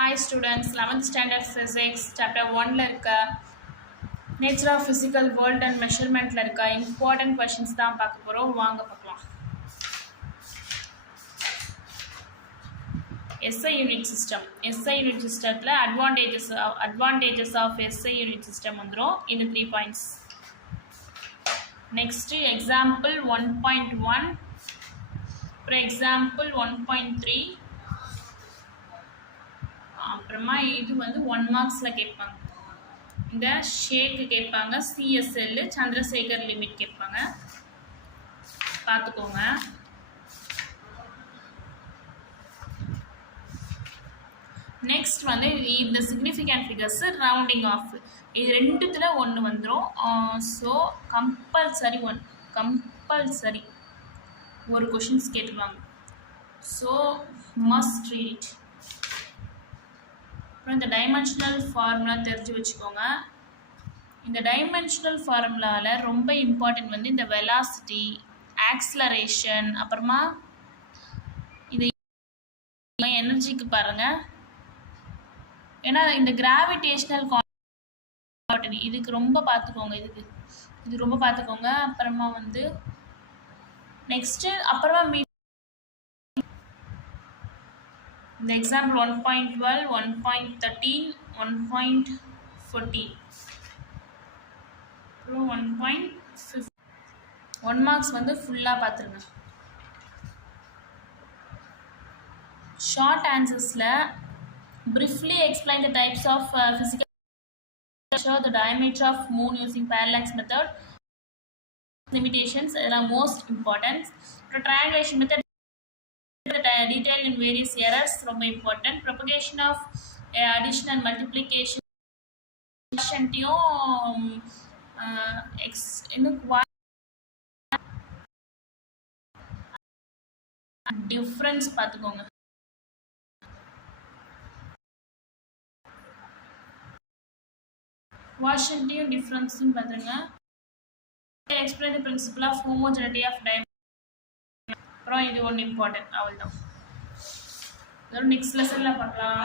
Hi students, 11th standard physics chapter 1 ல இருக்க nature of physical world and measurement ல இருக்க important questions தான் பார்க்க போறோம். வாங்க பார்க்கலாம். SI unit system. SI unit systemல advantages of SI unit system வந்துரும். இந்த 3 points. Next example 1.1 அப்புறம் example 1.3 அப்புறமா இது வந்து 1 மார்க்ஸில் கேட்பாங்க. இந்த ஷேக்கு கேட்பாங்க, சிஎஸ்எல் சந்திரசேகர் லிமிட் கேட்பாங்க, பார்த்துக்கோங்க. நெக்ஸ்ட் வந்து இந்த சிக்னிஃபிகண்ட் ஃபிகர்ஸ் ரவுண்டிங் ஆஃப், இது ரெண்டுத்தில் ஒன்று வந்துடும். ஸோ கம்பல்சரி ஒரு கொஷின்ஸ் கேட்டுருவாங்க. So must read it. அப்புறம் இந்த டைமென்ஷனல் ஃபார்முலா தெரிஞ்சு வச்சுக்கோங்க. இந்த டைமென்ஷனல் ஃபார்முலாவில் ரொம்ப இம்பார்ட்டன்ட் வந்து இந்த வெலாசிட்டி, ஆக்ஸலரேஷன், அப்புறமா இது எனர்ஜிக்கு பாருங்கள். ஏன்னா இந்த கிராவிடேஷ்னல் கான்ஸ்டன்ட் இதுக்கு ரொம்ப பார்த்துக்கோங்க, இது ரொம்ப பார்த்துக்கோங்க. அப்புறமா வந்து நெக்ஸ்ட்டு அப்புறமா இந்த எக்ஸாம்பிள் 1.12, 1.13, 1.14 அப்புறம் 1.15 1 மார்க்ஸ் வந்து ஃபுல்லாக பார்த்துருங்க. ஷார்ட் ஆன்சர்ஸில் briefly explain the types of physical show the diameter of moon using parallax method, limitations are most important. The triangulation method, the detail in various errors ரொம்ப important. Propagation of addition and multiplication difference பார்த்துக்கோங்க. வாஷன்ட்டையும் டிஃப்ரென்ஸும் பார்த்துருங்க. Explain the principle of homogeneity of dimension. அப்புறம் இது ஒன்று இம்பார்ட்டன்ட், அவ்வளோதான். இதோட நெக்ஸ்ட் லெசனில் பார்க்கலாம்.